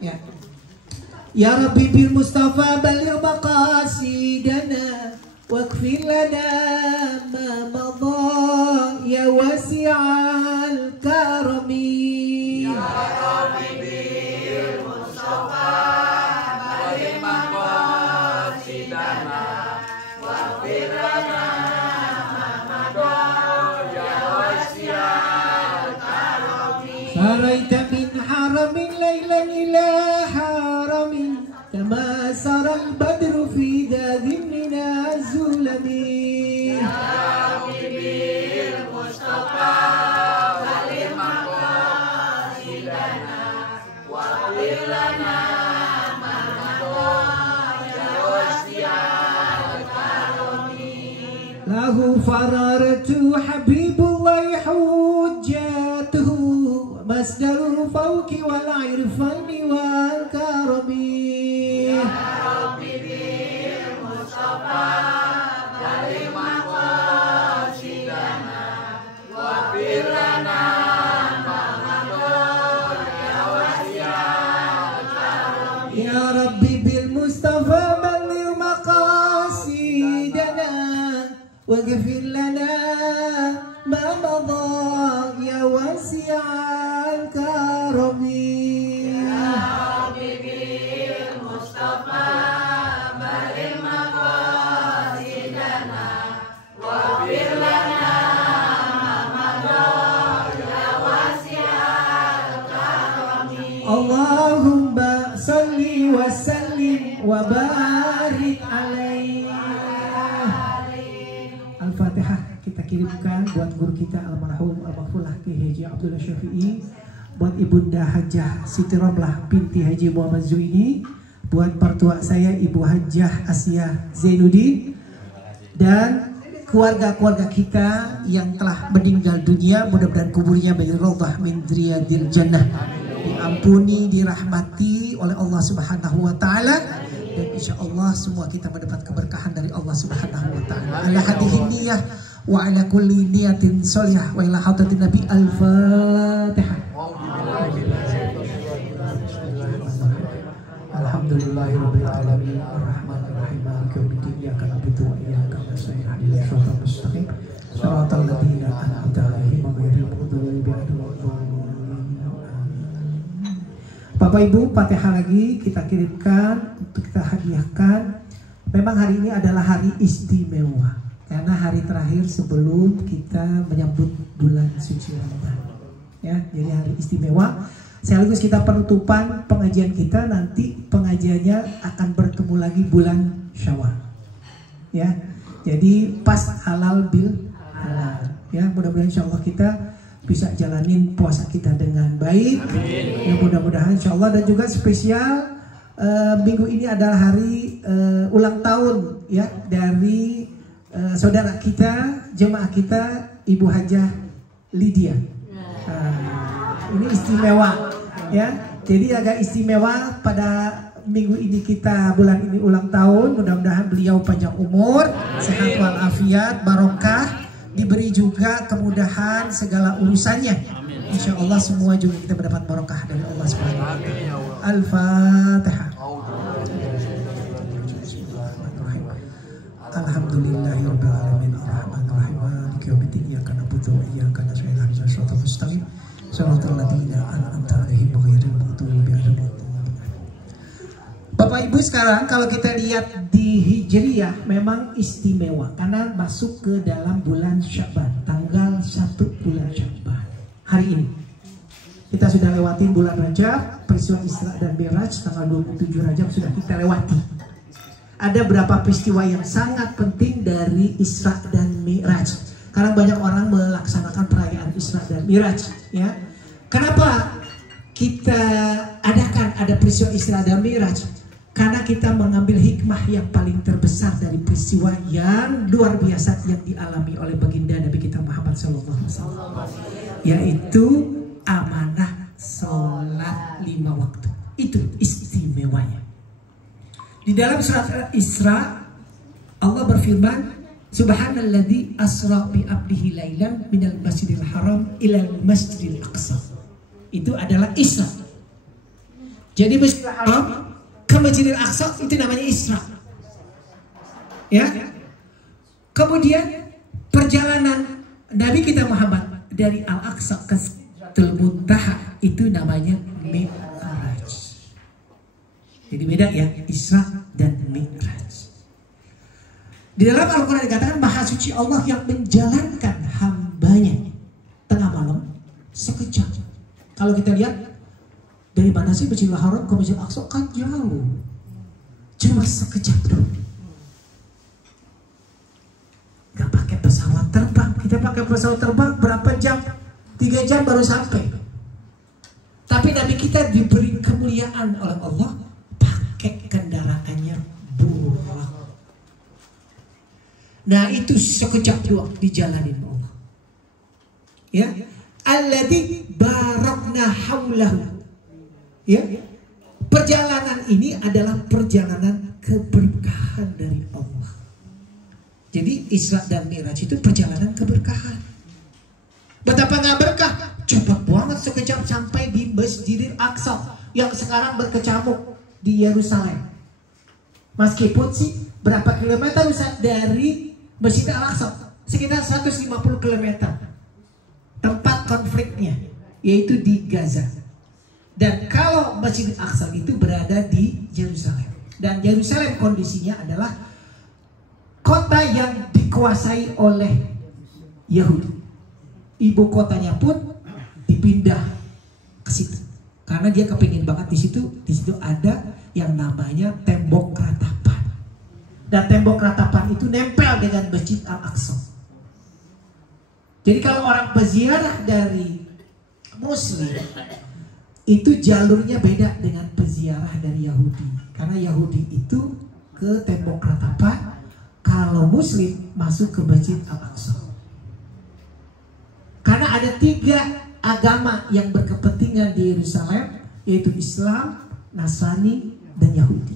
Ya. Ya Rabbi bil Mustafa baligh maqasidana waghfir lana ma madha ya wasi'al karami. Ya Rabbi bil Mustafa baligh maqasidana waghfir lana ma madha ya wasi'al karami. Saraita min haramin laylan ila haramin kama saral badru fi dhimnina zulami. Ya Rabbi bil Mustafa baligh maqasidana waghfir lana ma madha ya wasi'al karami. Lahu fararatu habibullahi hujjatuhu masdarul fawqi wal irfani wal karami. Ya Rabbi bil Mustafa baligh maqasidana waghfir lana ma madha ya wasi'al karami. Ya Rabbi bil Mustafa baligh maqasidana waghfir lana ma madha ya wasi'al karami. Ya Rabbi bil Mustafa baligh maqasidana waghfir lana ma madha ya wasi'al karami. Allahumma salli wa sallim wa barik alaihi. Al-Fatihah kita kirimkan buat guru kita almarhum almarhumah Kiai Haji Abdullah Syafi'i, buat Ibunda Hajah Siti Romlah binti Haji Muhammad Zuini, buat mertua saya Ibu Hajah Asia Zainuddin, dan keluarga-keluarga kita yang telah meninggal dunia. Mudah-mudahan kuburnya bagi raudhah min riyadil jannah, diampuni, dirahmati oleh Allah Subhanahu wa taala, dan insya Allah semua kita mendapat keberkahan dari Allah Subhanahu wa taala. Ala hadhihi niyyah wa ala kulli niyatin sholihah wa ila hadratin nabi. Al-Fatihah. Alhamdulillahirabbil alamin arrahmanir rahim maliki yaumiddin iyyaka na'budu wa iyyaka nasta'in ihdinas siratal mustaqim siratal ladzina an'amta 'alaihim ghairil maghdubi 'alaihim waladdallin. Bapak Ibu, Fatihah lagi kita kirimkan untuk kita hadiahkan. Memang hari ini adalah hari istimewa karena hari terakhir sebelum kita menyambut bulan suci Ramadan. Ya, jadi hari istimewa. Sekaligus kita penutupan pengajian kita, nanti pengajiannya akan bertemu lagi bulan Syawal. Ya. Jadi pas halal bil halal. Ya, mudah-mudahan insyaallah kita bisa jalanin puasa kita dengan baik. Ya, mudah-mudahan insyaallah. Dan juga spesial minggu ini adalah hari ulang tahun ya dari saudara kita, jemaah kita Ibu Hajah Lydia. Ini istimewa ya. Jadi agak istimewa pada minggu ini, kita bulan ini ulang tahun. Mudah-mudahan beliau panjang umur, sehat walafiat, barokah, diberi juga kemudahan segala urusannya. Insya Allah semua juga kita mendapat barokah dari Allah Subhanahu wa taala. Al-Fatihah. Alhamdulillahirabbil alamin arrahmanir rahim maliki yaumiddin iyyaka na'budu wa iyyaka nasta'in ihdinas siratal mustaqim siratal ladzina an'amta 'alaihim ghairil maghdubi 'alaihim waladdallin. Bapak Ibu, sekarang kalau kita lihat di Hijriyah memang istimewa karena masuk ke dalam bulan Sya'ban, tanggal 1 bulan Sya'ban. Hari ini kita sudah lewatin bulan Rajab, peristiwa Isra dan Mi'raj tanggal 27 Rajab sudah kita lewati. Ada beberapa peristiwa yang sangat penting dari Isra dan Mi'raj. Karena banyak orang melaksanakan perayaan Isra dan Mi'raj, ya. Kenapa kita adakan ada peristiwa Isra dan Mi'raj? Karena kita mengambil hikmah yang paling terbesar dari peristiwa yang luar biasa yang dialami oleh baginda Nabi kita Muhammad SAW, yaitu amanah sholat 5 waktu. Itu istimewanya. Di dalam surat Isra Allah berfirman, Subhanalladzi asra bi abdihi lailan minal masjidil haram ilal masjidil aqsa. Itu adalah Isra. Jadi Masjidil Haram ke Masjidil Aqsa itu namanya Isra. Ya. Kemudian perjalanan Nabi kita Muhammad dari Al-Aqsa ke Sidratul Muntaha itu namanya Mi'raj. Jadi beda ya, Isra dan Mi'raj. Di dalam Al-Quran dikatakan Maha Suci Allah yang menjalankan hambanya tengah malam sekejap. Kalau kita lihat dari mana sih Masjidil Haram ke Masjidil Aqsa kan jauh, cuma sekejap doang. Gak pakai pesawat terbang. Kita pakai pesawat terbang berapa jam? 3 jam baru sampai. Tapi Nabi kita diberi kemuliaan oleh Allah pakai kendaraannya burak. Nah itu sekejap doang dijalanin Allah. Ya, alladzi barakna haulahu. Ya, perjalanan ini adalah perjalanan keberkahan dari Allah. Jadi Isra dan Mi'raj itu perjalanan keberkahan. Betapa nggak berkah? Cepat banget sekejap sampai di Masjidil Aqsa yang sekarang berkecamuk di Yerusalem. Meskipun sih berapa kilometer Ustaz dari Masjid Al-Aqsa? Sekitar 150 km. Tempat konfliknya yaitu di Gaza. Dan kalau Masjid Al-Aqsa itu berada di Yerusalem. Dan Yerusalem kondisinya adalah kota yang dikuasai oleh Yahudi. Ibu kotanya pun dipindah ke situ. Karena dia kepingin banget di situ ada yang namanya tembok ratapan. Dan tembok ratapan itu nempel dengan Masjid Al-Aqsa. Jadi kalau orang peziarah dari Muslim itu jalurnya beda dengan peziarah dari Yahudi. Karena Yahudi itu ke tembok ratapan, kalau Muslim masuk ke Masjid Al-Aqsa. Karena ada 3 agama yang berkepentingan di Yerusalem, yaitu Islam, Nasrani, dan Yahudi.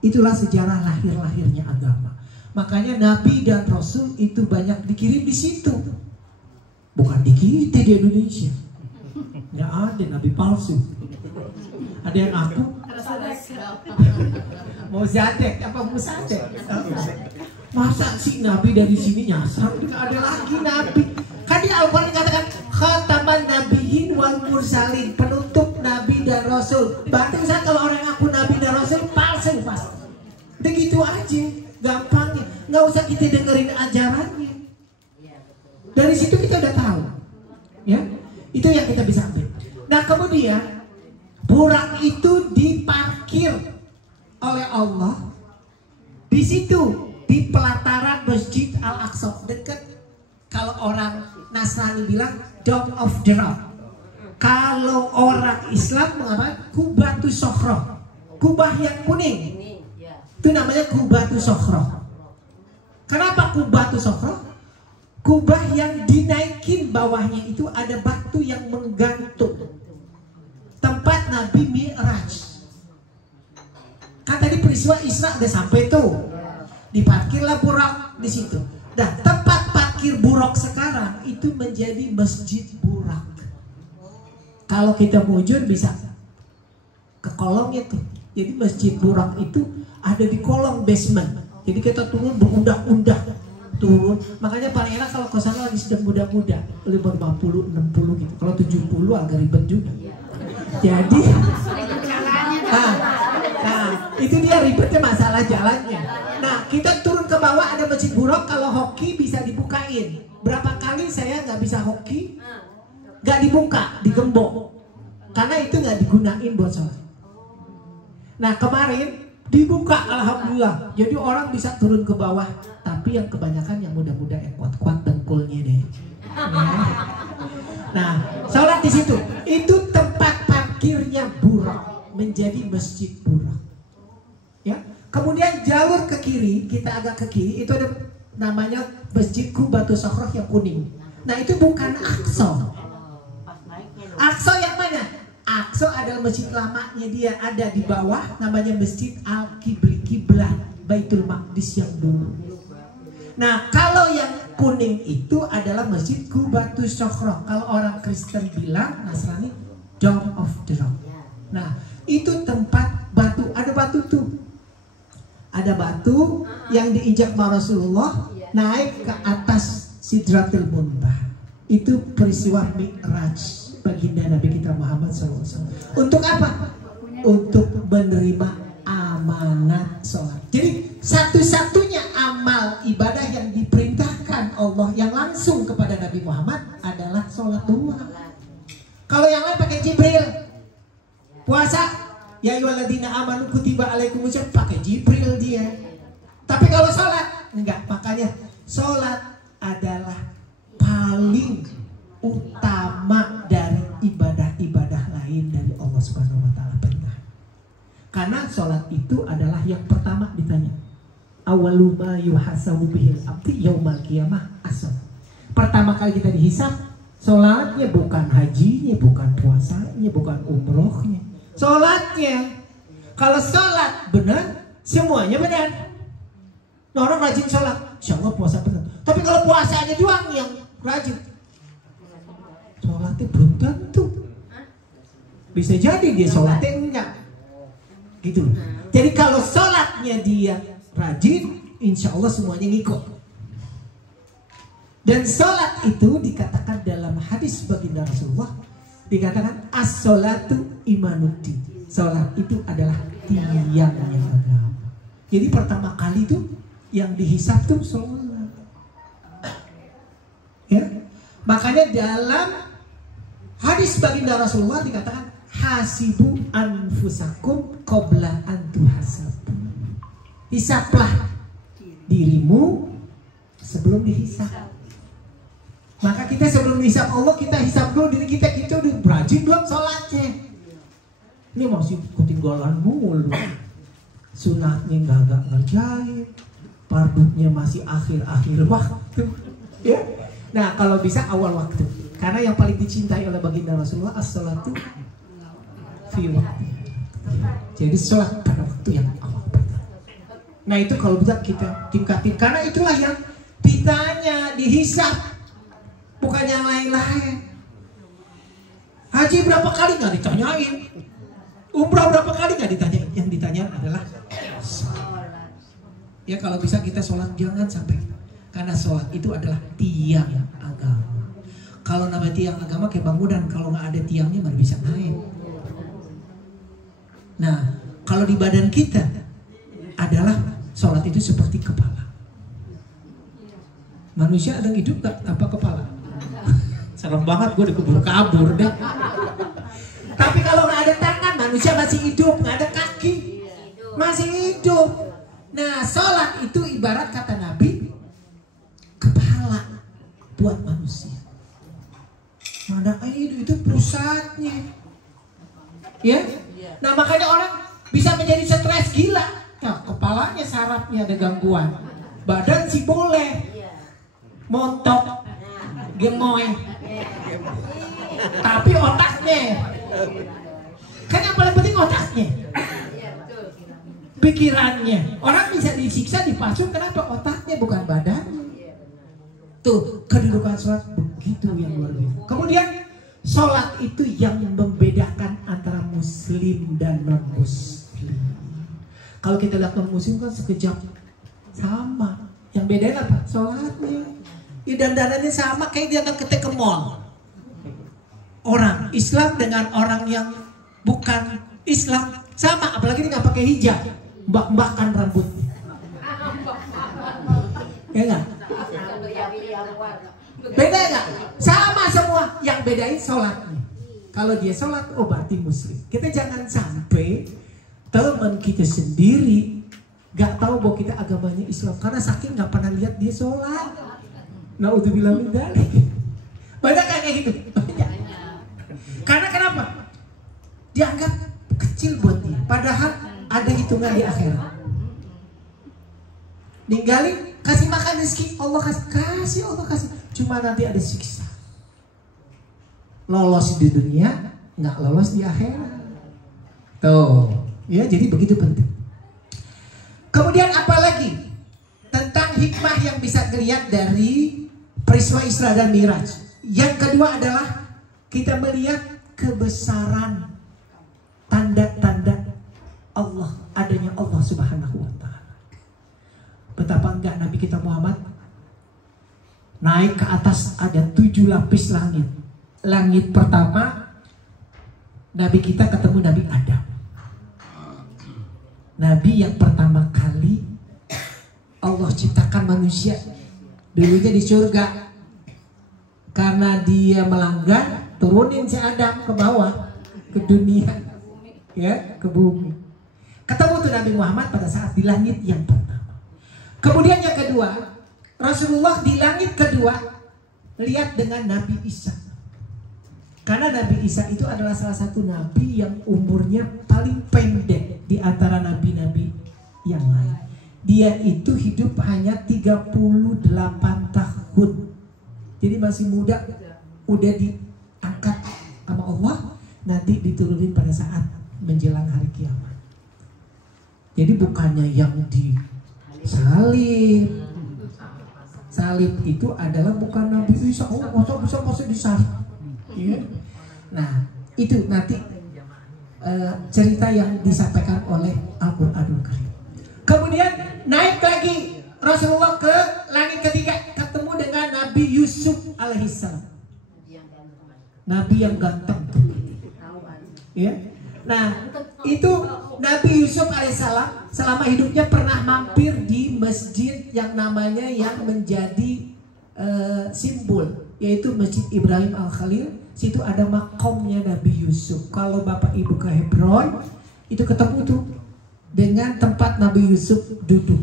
Itulah sejarah lahir-lahirnya agama. Makanya Nabi dan Rasul itu banyak dikirim di situ. Bukan di kita di Indonesia. Nggak ada Nabi palsu. Ada yang aku mau zadek apa musadek? Masa sih Nabi dari sini nyasar? Nggak ada lagi Nabi. Kan di Al-Quran dikatakan khataman nabiyyin wal mursalin, penutup Nabi dan Rasul. Berarti misalnya kalau orang aku Nabi dan Rasul palsu pasti. Udah gitu aja, gampangnya. Nggak usah kita dengerin ajarannya. Dari situ kita udah tahu, ya. Itu yang kita bisa ambil. Nah kemudian burak itu diparkir oleh Allah di situ di pelataran Masjid Al-Aqsa, dekat, kalau orang Nasrani bilang Dome of the Rock. Kalau orang Islam mengatakan Kubatus Sokhroh, kubah yang kuning. Itu namanya Kubatus Sokhroh. Kenapa Kubatus Sokhroh? Kubah yang dinaikin bawahnya itu ada batu yang menggantung. Tempat Nabi Mi'raj. Kan tadi peristiwa Isra udah sampai tuh. Diparkirlah burak di situ. Nah, tempat parkir burak sekarang itu menjadi Masjid Burak. Kalau kita mujur bisa ke kolong itu. Jadi Masjid Burak itu ada di kolong basement. Jadi kita turun berundak-undak. Turun, makanya paling enak kalau kosannya lagi sedang muda-muda, 50, 60 gitu. Kalau 70 agak ribet juga. Jadi itu dia ribetnya, masalah jalannya. Nah kita turun ke bawah ada Masjid Burak. Kalau hoki bisa dibukain. Berapa kali saya nggak bisa hoki, nggak dibuka, digembok, karena itu nggak digunain buat sholat. Nah kemarin dibuka, alhamdulillah. Jadi orang bisa turun ke bawah. Tapi yang kebanyakan yang muda-muda yang kuat-kuat dengkulnya deh. Ya. Nah, sholat di situ. Itu tempat parkirnya Burak, menjadi Masjid Burak. Ya. Kemudian jalur ke kiri, kita agak ke kiri, itu ada namanya Masjid Kubatus Sokhroh yang kuning. Nah, itu bukan Aqsa. Aqsa yang mana? Aqsa adalah masjid lamanya, dia ada di bawah, namanya Masjid Al-Qiblah, Baitul Maqdis yang dulu. Nah kalau yang kuning itu adalah Masjid Kubatus Sokhroh. Kalau orang Kristen bilang, Nasrani, Dome of the Rock. Nah Itu tempat batu, ada batu tuh. Ada batu yang diinjak Rasulullah naik ke atas Sidratul Muntaha. Itu peristiwa Mi'raj baginda Nabi kita Muhammad SAW. Untuk apa? Untuk menerima amanat sholat. Jadi satu-satunya amal ibadah yang diperintahkan Allah yang langsung kepada Nabi Muhammad adalah sholat duha. Kalau yang lain pakai Jibril. Puasa, ya ayyuhalladzina amanu kutiba alaikumus syiyam, pakai Jibril dia. Tapi kalau sholat enggak, makanya sholat adalah paling utama dari ibadah-ibadah lain dari Allah Subhanahu wa taala perintah. Karena sholat itu adalah yang pertama ditanya. Awwalu ma yuhasabu bihil abdi yaumal qiyamah as-shalah. Pertama kali kita dihisab, sholatnya, bukan hajinya, bukan puasanya, bukan umrohnya. Sholatnya. Kalau sholat benar, semuanya benar. Nah, orang rajin sholat, insya Allah puasa benar. Tapi kalau puasanya doang yang rajin, sholatnya belum tentu. Bisa jadi dia sholatnya enggak, gitu. Jadi kalau sholatnya dia rajin, insya Allah semuanya ngikut. Dan sholat itu dikatakan dalam hadis baginda Rasulullah, dikatakan as-sholatu imanuddin. Sholat itu adalah tiangnya agama. Jadi pertama kali itu yang dihisab tuh sholat. Ya, makanya dalam hadis baginda Rasulullah dikatakan hasibu anfusakum qabla an tuhasabu. Hisablah dirimu sebelum dihisab. Maka kita sebelum hisab Allah, kita hisab dulu diri kita. Kita udah rajin belum sholatnya? Ini masih ketinggalan mulu. Sunatnya gak ngerjain, fardunya masih akhir-akhir waktu, ya. Nah, kalau bisa awal waktu. Karena yang paling dicintai oleh baginda Rasulullah as-sholatu fi waktu. Jadi sholat pada waktu yang awal. Nah, itu kalau bisa kita tingkatin. Karena itulah yang ditanya, dihisab, bukan yang lain-lain. Haji berapa kali nggak ditanyain, umrah berapa kali nggak ditanyain. Yang ditanya adalah sholat. Ya, kalau bisa kita sholat jangan sampai, karena sholat itu adalah tiang agama. Kalau nama tiang agama kayak bangunan, kalau nggak ada tiangnya mana bisa naik. Nah, kalau di badan kita adalah sholat itu seperti kepala. Manusia ada hidup gak tanpa kepala? Serem banget, gue udah keburu kabur deh. Tapi kalau nggak ada tangan, manusia masih hidup. Nggak ada kaki, masih hidup. Nah, sholat itu ibarat kata Nabi, kepala buat manusia. Mana itu pusatnya, ya. Nah, makanya orang bisa menjadi stres gila. Nah, kepalanya sarafnya ada gangguan, badan sih boleh montok, gemoy, tapi otaknya, kan yang paling penting otaknya, pikirannya. Orang bisa disiksa, dipasung, kenapa? Otaknya, bukan badannya. Tuh, kedudukan sholat begitu yang luar biasa. Kemudian sholat itu yang membedakan antara muslim dan non muslim. Kalau kita lihat non muslim kan sekejap sama, yang bedain apa? Sholatnya. Ya, dandanannya sama, kayak dia akan ketek ke mall. Orang Islam dengan orang yang bukan Islam sama, apalagi dia nggak pakai hijab, mbak-mbakan rambutnya. Ya nggak? Beda nggak? Sama semua, yang bedain sholatnya. Kalau dia sholat, oh berarti muslim. Kita jangan sampai teman kita sendiri nggak tahu bahwa kita agamanya Islam karena saking nggak pernah lihat dia sholat. Naudzubillah min dzalik. Banyak kayak gitu. Banyak. Karena kenapa? Dianggap kecil buat dia. Padahal ada hitungan di akhirat. Ninggalin, kasih makan rezeki, Allah kasih, Allah kasih. Cuma nanti ada siksa. Lolos di dunia, nggak lolos di akhirat. Tuh, ya, jadi begitu penting. Kemudian apalagi tentang hikmah yang bisa dilihat dari peristiwa Isra dan Mi'raj. Yang kedua adalah kita melihat kebesaran tanda-tanda Allah, adanya Allah Subhanahu wa Ta'ala. Betapa enggak Nabi kita Muhammad naik ke atas, ada 7 lapis langit. Langit pertama, Nabi kita ketemu Nabi Adam. Nabi yang pertama kali Allah ciptakan manusia. Dulunya di surga. Karena dia melanggar, turunin si Adam ke bawah, ke dunia, ya, ke bumi. Ketemu tuh Nabi Muhammad pada saat di langit yang pertama. Kemudian yang kedua, Rasulullah di langit kedua lihat dengan Nabi Isa. Karena Nabi Isa itu adalah salah satu nabi yang umurnya paling pendek di antara nabi-nabi yang lain. Dia itu hidup hanya 38 tahun. Jadi masih muda, udah diangkat sama Allah, nanti diturunin pada saat menjelang hari kiamat. Jadi bukannya yang disalib. Salib itu adalah bukan Nabi Isa. Oh, masa disalib. Ya. Nah, itu nanti cerita yang disampaikan oleh Al-Qur'anul Karim. Kemudian naik lagi Rasulullah ke langit ketiga, ketemu dengan Nabi Yusuf alaihissalam. Nabi yang ganteng tuh. Ya. Nah, itu Nabi Yusuf alaihissalam selama hidupnya pernah mampir di masjid yang namanya yang menjadi simbol, yaitu Masjid Ibrahim Al-Khalil. Situ ada makomnya Nabi Yusuf. Kalau Bapak Ibu ke Hebron, itu ketemu tuh dengan tempat Nabi Yusuf duduk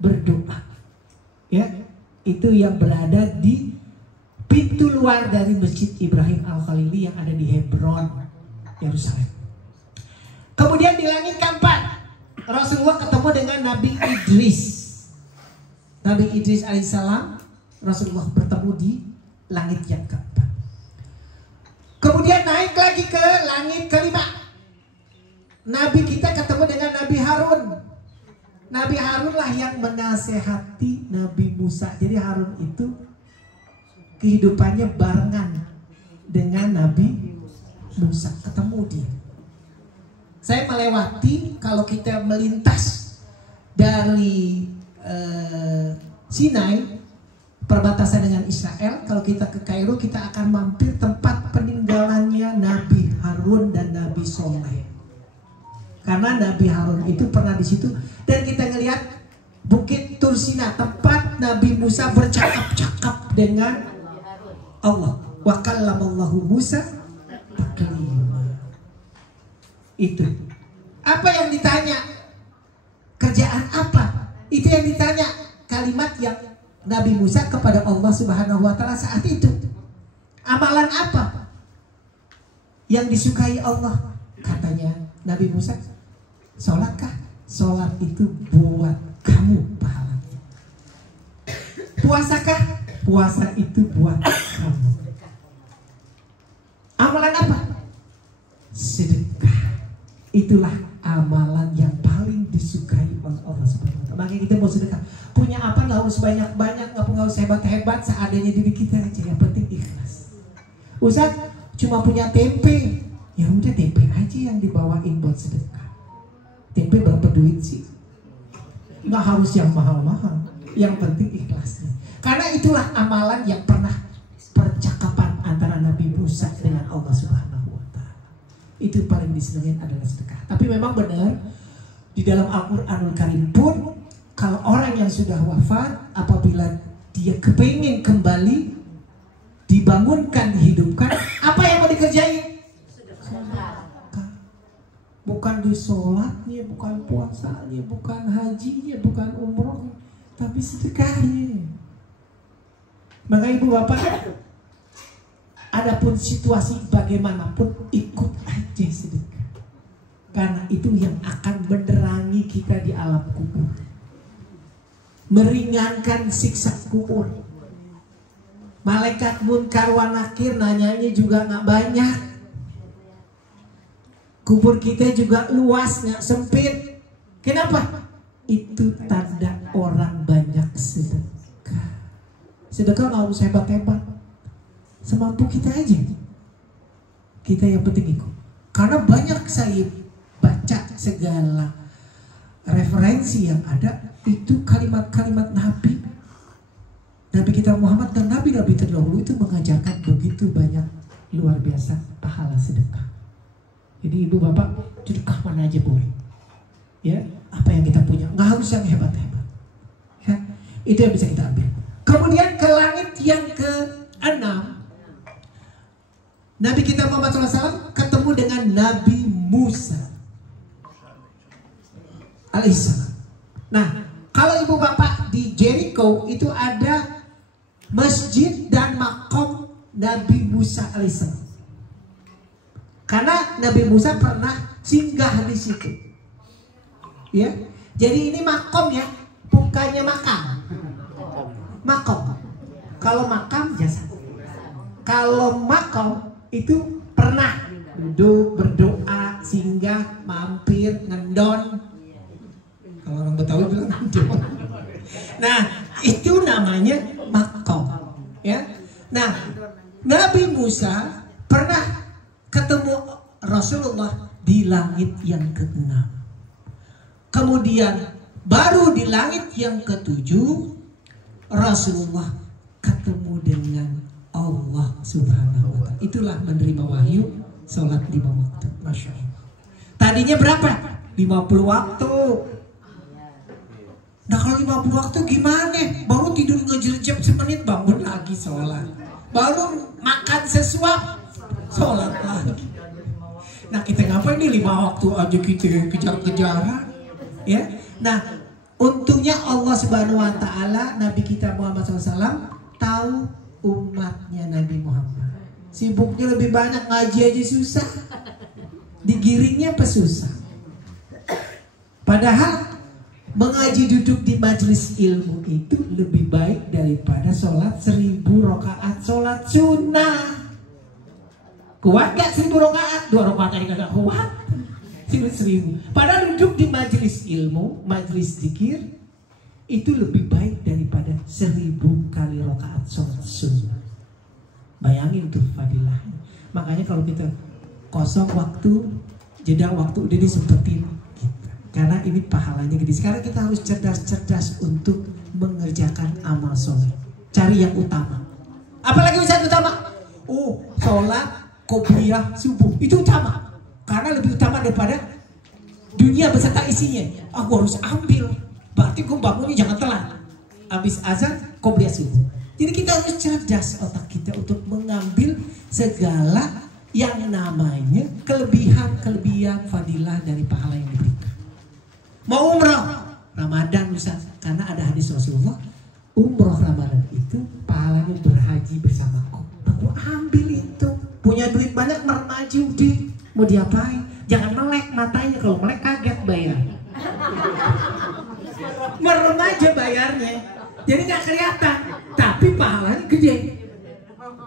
berdoa. Ya, itu yang berada di pintu luar dari Masjid Ibrahim Al-Khalili yang ada di Hebron, Yerusalem. Kemudian di langit keempat, Rasulullah ketemu dengan Nabi Idris. Nabi Idris alaihissalam, Rasulullah bertemu di langit yang keempat. Kemudian naik lagi ke langit kelima. Nabi kita ketemu dengan Nabi Harun. Nabi Harun lah yang menasehati Nabi Musa. Jadi Harun itu kehidupannya barengan dengan Nabi Musa. Ketemu dia. Saya melewati, kalau kita melintas dari Sinai, perbatasan dengan Israel, kalau kita ke Kairo, kita akan mampir tempat peninggalannya Nabi Harun dan Nabi Soleh. Karena Nabi Harun itu pernah di situ, dan kita ngelihat Bukit Tursina, tempat Nabi Musa bercakap-cakap dengan Allah. Wa kallamallahu Musa taklima. Itu. Apa yang ditanya? Kerjaan apa? Itu yang ditanya. Kalimat yang Nabi Musa kepada Allah Subhanahu wa Ta'ala saat itu. Amalan apa yang disukai Allah? Katanya Nabi Musa, sholatkah? Sholat itu buat kamu pahalanya. Puasakah? Puasa itu buat kamu. Amalan apa? Sedekah. Itulah amalan yang paling disukai oleh Allah Subhanahu wa Ta'ala. Makanya kita mau sedekah. Punya apa nggak harus banyak-banyak, nggak harus hebat-hebat, seadanya diri kita aja. Yang penting ikhlas. Ustaz cuma punya tempe, ya udah tempe aja yang dibawain buat sedekah. Tempe berapa duit sih? Nggak harus yang mahal-mahal. Yang penting ikhlasnya. Karena itulah amalan yang pernah percakapan antara Nabi Musa dengan Allah Subhanahu wa Ta'ala. Itu paling disenengin adalah sedekah. Tapi memang benar, di dalam Al-Qur'anul Karim pun, kalau orang yang sudah wafat, apabila dia kepingin kembali, dibangunkan, dihidupkan, apa yang mau dikerjain? Sedekah. Bukan di sholatnya, bukan puasanya, bukan hajinya, bukan umrohnya, tapi sedekahnya. Maka ibu bapak, adapun situasi bagaimanapun, ikut aja sedekah. Karena itu yang akan menerangi kita di alam kubur, meringankan siksa kubur. Malaikat munkar wa nakir nanyanya juga nggak banyak. Kubur kita juga luas, nggak sempit. Kenapa? Itu tanda orang banyak sedekah. Sedekah nggak harus hebat-hebat, semampu kita aja. Kita yang penting ikut. Karena banyak saya baca segala referensi yang ada itu kalimat-kalimat Nabi kita Muhammad dan Nabi-Nabi terdahulu itu mengajarkan begitu banyak luar biasa pahala sedekah. Jadi ibu bapak sedekah mana aja boleh. Ya, apa yang kita punya, nggak harus yang hebat-hebat. Ya, itu yang bisa kita ambil. Kemudian ke langit yang ke-6, Nabi kita Muhammad SAW ketemu dengan Nabi Musa alaihissalam. Nah, kalau ibu bapak di Jericho itu ada masjid dan makom Nabi Musa alaihissalam. Karena Nabi Musa pernah singgah di situ. Ya, jadi ini makom ya, bukannya makam. Makom. Kalau makam jasad. Kalau makom itu pernah duduk, berdoa, singgah, mampir, ngendon. Kalau orang Betawi bilang ngendon. Nah, itu namanya makom. Ya. Nah, Nabi Musa pernah ketemu Rasulullah di langit yang ke-6. Kemudian baru di langit yang ke-7 Rasulullah ketemu dengan Allah Subhanahu wa ta'ala. Itulah menerima wahyu sholat 5 waktu. Masya Allah. Tadinya berapa? 50 waktu. Nah kalau 50 waktu gimana? Baru tidur ngejerjep semenit bangun lagi sholat. Baru makan sesuap sholat lagi. Nah kita ngapain nih 5 waktu aja kita kejar-kejaran? Ya. Nah untungnya Allah Subhanahu wa ta'ala Nabi kita Muhammad SAW tahu umatnya Nabi Muhammad. Sibuknya lebih banyak, ngaji aja susah. Digiringnya apa susah? Padahal mengaji duduk di majelis ilmu itu lebih baik daripada sholat 1000 rakaat sholat sunnah. Kuat gak 1000 rakaat? 2 rakaat aja gak kuat. 1000. Padahal duduk di majelis ilmu, majelis zikir itu lebih baik daripada 1000 kali rakaat sholat sunnah. Bayangin tuh fadilahnya. Makanya kalau kita kosong waktu, jeda waktu udah disempetin gitu. Karena ini pahalanya gede. Sekarang kita harus cerdas-cerdas untuk mengerjakan amal soleh. Cari yang utama. Apalagi bisa utama? Oh, sholat qobliyah subuh itu utama. Karena lebih utama daripada dunia beserta isinya. Aku harus ambil. Berarti gue bangunnya jangan telat. Habis azan qobliyah subuh. Jadi kita harus cerdas otak kita untuk mengambil segala yang namanya kelebihan fadilah dari pahala yang diberikan. Mau umrah Ramadan misalnya, karena ada hadis Rasulullah, umroh Ramadan itu pahalanya berhaji bersamaku. Aku ambil itu. Punya duit banyak meremaji udah. Mau diapain? Jangan melek matanya, kalau melek kaget bayar. Merem aja bayarnya. Jadi gak kelihatan, tapi pahalanya gede.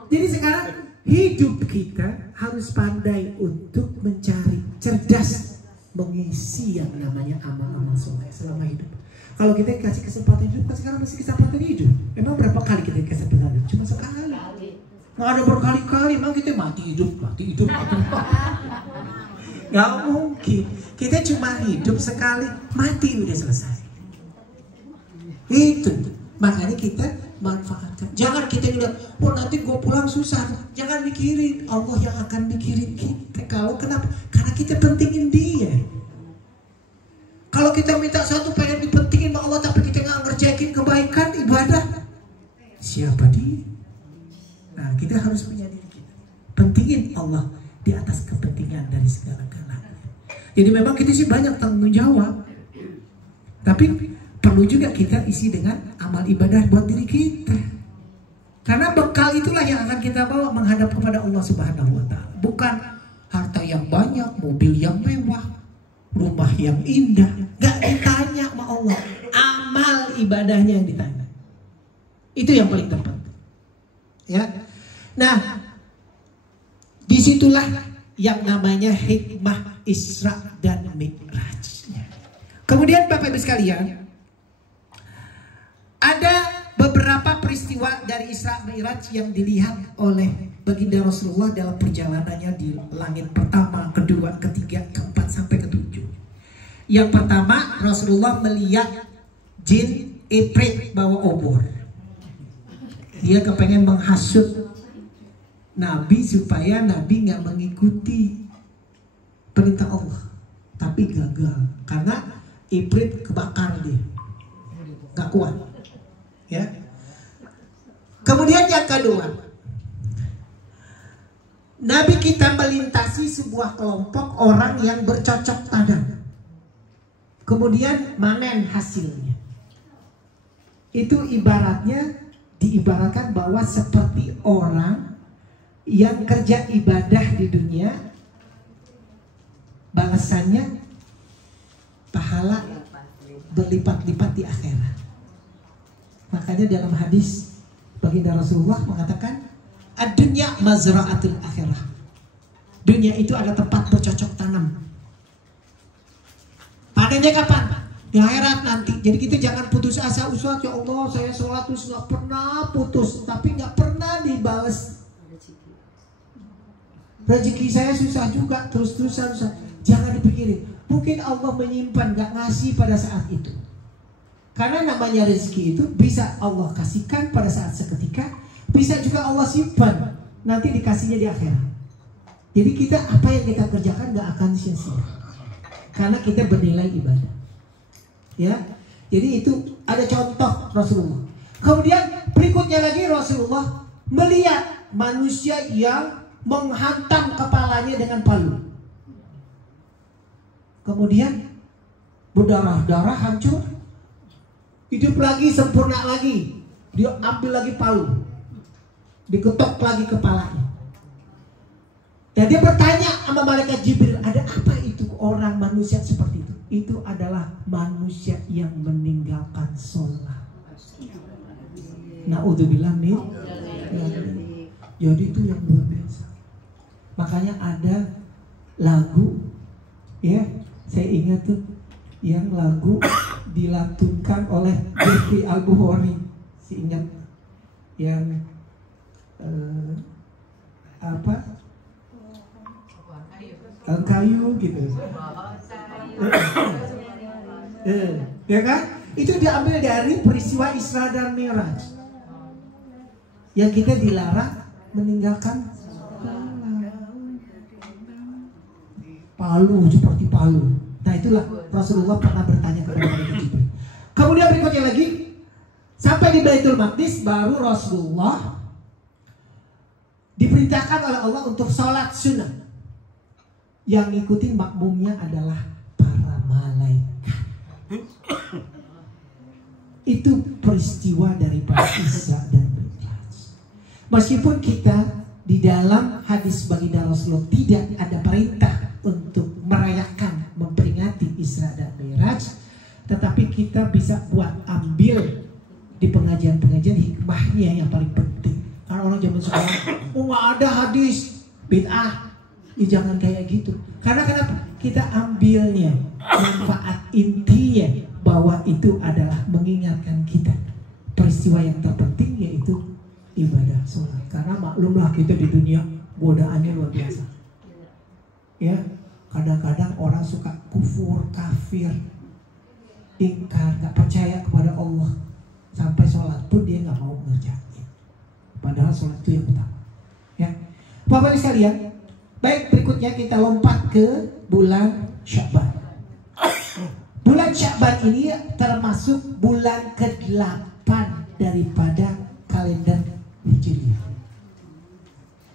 Jadi sekarang hidup kita harus pandai untuk mencari, cerdas mengisi yang namanya amal-amal soleh selama hidup. Kalau kita kasih kesempatan hidup, kan sekarang masih kesempatan hidup. Emang berapa kali kita kesempatan hidup? Cuma sekali. Nggak ada berkali-kali, emang kita mati hidup. Nggak mungkin. Kita cuma hidup sekali, mati udah selesai. Itu. Makanya kita manfaatkan. Jangan kita bilang, oh nanti gue pulang susah. Jangan mikirin, Allah yang akan mikirin kita. Kalau kenapa? Karena kita pentingin dia. Kalau kita minta satu pengen dipentingin sama Allah, tapi kita nggak ngerjain kebaikan ibadah, siapa dia? Nah kita harus punya diri kita. Pentingin Allah di atas kepentingan dari segala-galanya. Jadi memang kita sih banyak tanggung jawab, tapi perlu juga kita isi dengan amal ibadah buat diri kita. Karena bekal itulah yang akan kita bawa menghadap kepada Allah Subhanahu wa ta'ala. Bukan harta yang banyak, mobil yang mewah, rumah yang indah. Gak ditanya sama Allah. Amal ibadahnya yang ditanya. Itu yang paling terpenting. Ya. Nah, disitulah yang namanya hikmah Isra dan Mi'rajnya. Kemudian Bapak Ibu sekalian, ada beberapa peristiwa dari Isra Mi'raj yang dilihat oleh baginda Rasulullah dalam perjalanannya di langit pertama, kedua, ketiga, keempat sampai ketujuh. Yang pertama, Rasulullah melihat jin Ifrit bawa obor. Dia kepengen menghasut Nabi supaya Nabi nggak mengikuti perintah Allah, tapi gagal karena Ifrit kebakar dia, nggak kuat. Ya. Kemudian yang kedua, Nabi kita melintasi sebuah kelompok orang yang bercocok tanam. Kemudian manen hasilnya. Itu ibaratnya diibaratkan bahwa seperti orang yang kerja ibadah di dunia, balasannya pahala berlipat-lipat di akhirat. Makanya dalam hadis baginda Rasulullah mengatakan, ad-dunya mazra'atul akhirah. Dunia itu ada tempat bercocok tanam. Padanya kapan? Di akhirat nanti. Jadi kita jangan putus asa. Ustaz, ya Allah, saya sholat terus gak pernah putus, tapi gak pernah dibalas. Rezeki saya susah juga, terus-terusan susah. Jangan dipikirin. Mungkin Allah menyimpan, gak ngasih pada saat itu. Karena namanya rezeki itu bisa Allah kasihkan pada saat seketika, bisa juga Allah simpan, nanti dikasihnya di akhirat. Jadi kita apa yang kita kerjakan gak akan sia-sia, karena kita bernilai ibadah. Ya, jadi itu ada contoh Rasulullah. Kemudian berikutnya lagi Rasulullah melihat manusia yang menghantam kepalanya dengan palu. Kemudian berdarah-darah, hancur, hidup lagi, sempurna lagi. Dia ambil lagi palu, diketok lagi kepalanya. Dan dia bertanya sama malaikat Jibril, ada apa itu orang manusia seperti itu? Itu adalah manusia yang meninggalkan sholat. Na'udzubillah min. Jadi itu yang luar biasa. Makanya ada lagu, ya, saya ingat tuh, yang lagu dilantunkan oleh Jeffrey Al-Bukhari, si ingat, yang apa? Kayu gitu. Ya kan? Itu diambil dari peristiwa Isra dan Mi'raj. Yang kita dilarang meninggalkan palu, seperti palu. Nah itulah Rasulullah pernah bertanya kepada malaikat Jibril. Kemudian berikutnya lagi, sampai di Baitul Maqdis, baru Rasulullah diperintahkan oleh Allah untuk sholat sunnah. Yang ngikutin makmumnya adalah para malaikat. Itu peristiwa daripada Isra dan Mi'raj. Meskipun kita di dalam hadis baginda Rasulullah tidak ada perintah untuk merayakan, memperingati Isra dan Mi'raj, tetapi kita bisa buat ambil di pengajian-pengajian hikmahnya yang paling penting. Karena orang zaman sekarang, oh nggak ada hadis bid'ah. Ya jangan kayak gitu. Karena kenapa? Kita ambilnya manfaat intinya, bahwa itu adalah mengingatkan kita peristiwa yang terpenting, yaitu ibadah sholat. Karena maklumlah kita di dunia godaannya luar biasa. Ya, kadang-kadang orang suka kufur, kafir, ingkar, gak percaya kepada Allah, sampai sholat pun dia gak mau ngerjain. Padahal sholat itu yang utama. Ya, Bapak-Ibu sekalian. Baik, berikutnya kita lompat ke bulan Sya'ban. Bulan Sya'ban ini termasuk bulan ke-8 daripada kalender Hijriah.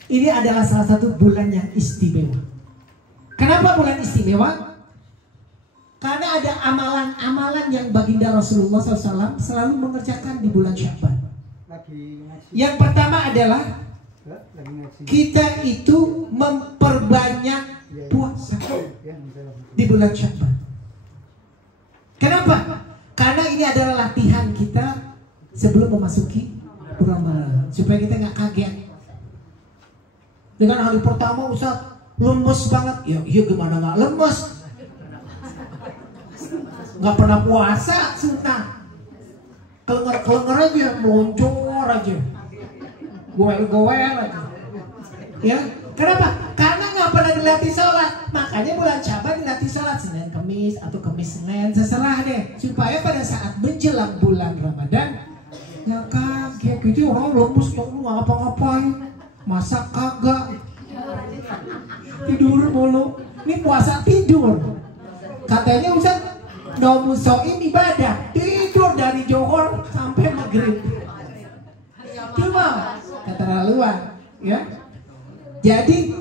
Ini adalah salah satu bulan yang istimewa. Kenapa bulan istimewa? Karena ada amalan-amalan yang baginda Rasulullah SAW selalu mengerjakan di bulan Sya'ban. Yang pertama adalah kita itu memperbanyak puasa di bulan Sya'ban. Kenapa? Karena ini adalah latihan kita sebelum memasuki Ramadan, supaya kita nggak kaget dengan hari pertama Ustaz lemes banget. Ya iya, gimana nggak lemes? Nggak pernah puasa sunnah, kelenger aja, meluncur aja, goel aja. Ya, Kenapa? Karena nggak pernah dilatih sholat. Makanya bulan Syaban dilatih sholat Senin Kemis atau Kemis Senin, terserah deh. Supaya pada saat menjelang bulan Ramadan, ya kaget gitu orang lemes kok lu nggak ngapa-ngapain, masak kagak, tidur mulu. Ini puasa tidur. Katanya Ustaz, nomusoin ibadah, tidur dari Johor sampai maghrib. Cuma keterlaluan, ya. Jadi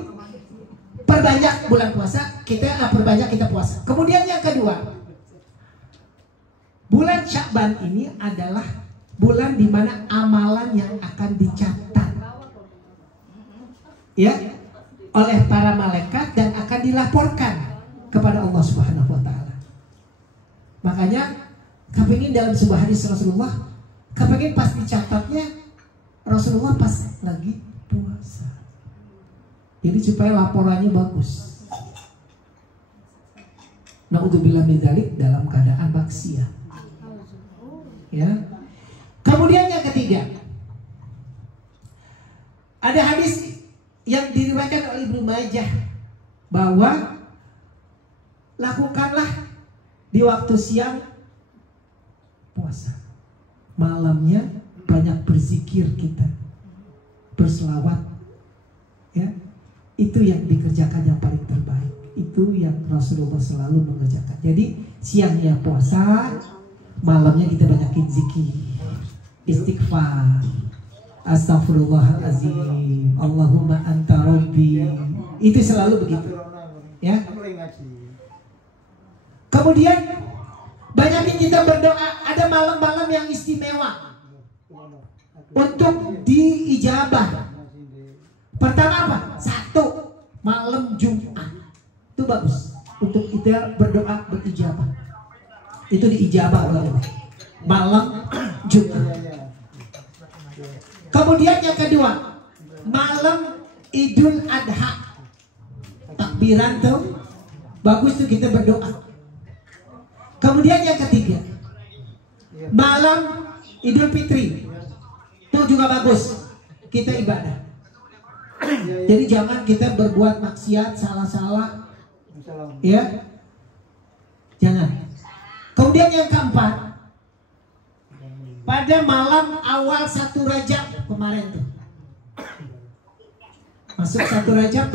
perbanyak bulan puasa, perbanyak kita puasa. Kemudian yang kedua, bulan Sya'ban ini adalah bulan di mana amalan yang akan dicatat, ya, oleh para malaikat dan akan dilaporkan kepada Allah Subhanahu wa taala. Makanya kepingin dalam sebuah hadis Rasulullah, kepingin pas dicatatnya Rasulullah pas lagi puasa. Jadi supaya laporannya bagus. Naudzubillah min dzalik, dalam keadaan maksiat. Ya. Kemudian yang ketiga, ada hadis yang diriwayatkan oleh Ibnu Majah bahwa lakukanlah di waktu siang puasa, malamnya banyak berzikir kita, berselawat, ya. Itu yang dikerjakan yang paling terbaik. Itu yang Rasulullah selalu mengerjakan. Jadi siangnya puasa, malamnya kita banyakin zikir, istighfar, astagfirullahaladzim, Allahumma anta rabbi. Itu selalu begitu, ya. Kemudian banyakin kita berdoa. Ada malam-malam yang istimewa untuk diijabah. Pertama apa? 1, malam Jumat. Itu bagus untuk kita berdoa berijabah. Itu diijabah oleh Allah. Malam Jumat. Kemudian yang kedua, malam Idul Adha. Takbiran tuh bagus tuh kita berdoa. Kemudian yang ketiga, malam Idul Fitri. Itu juga bagus kita ibadah. Jadi jangan kita berbuat maksiat, salah-salah, ya, jangan. Kemudian yang keempat, pada malam awal 1 Rajab kemarin tuh, masuk 1 Rajab.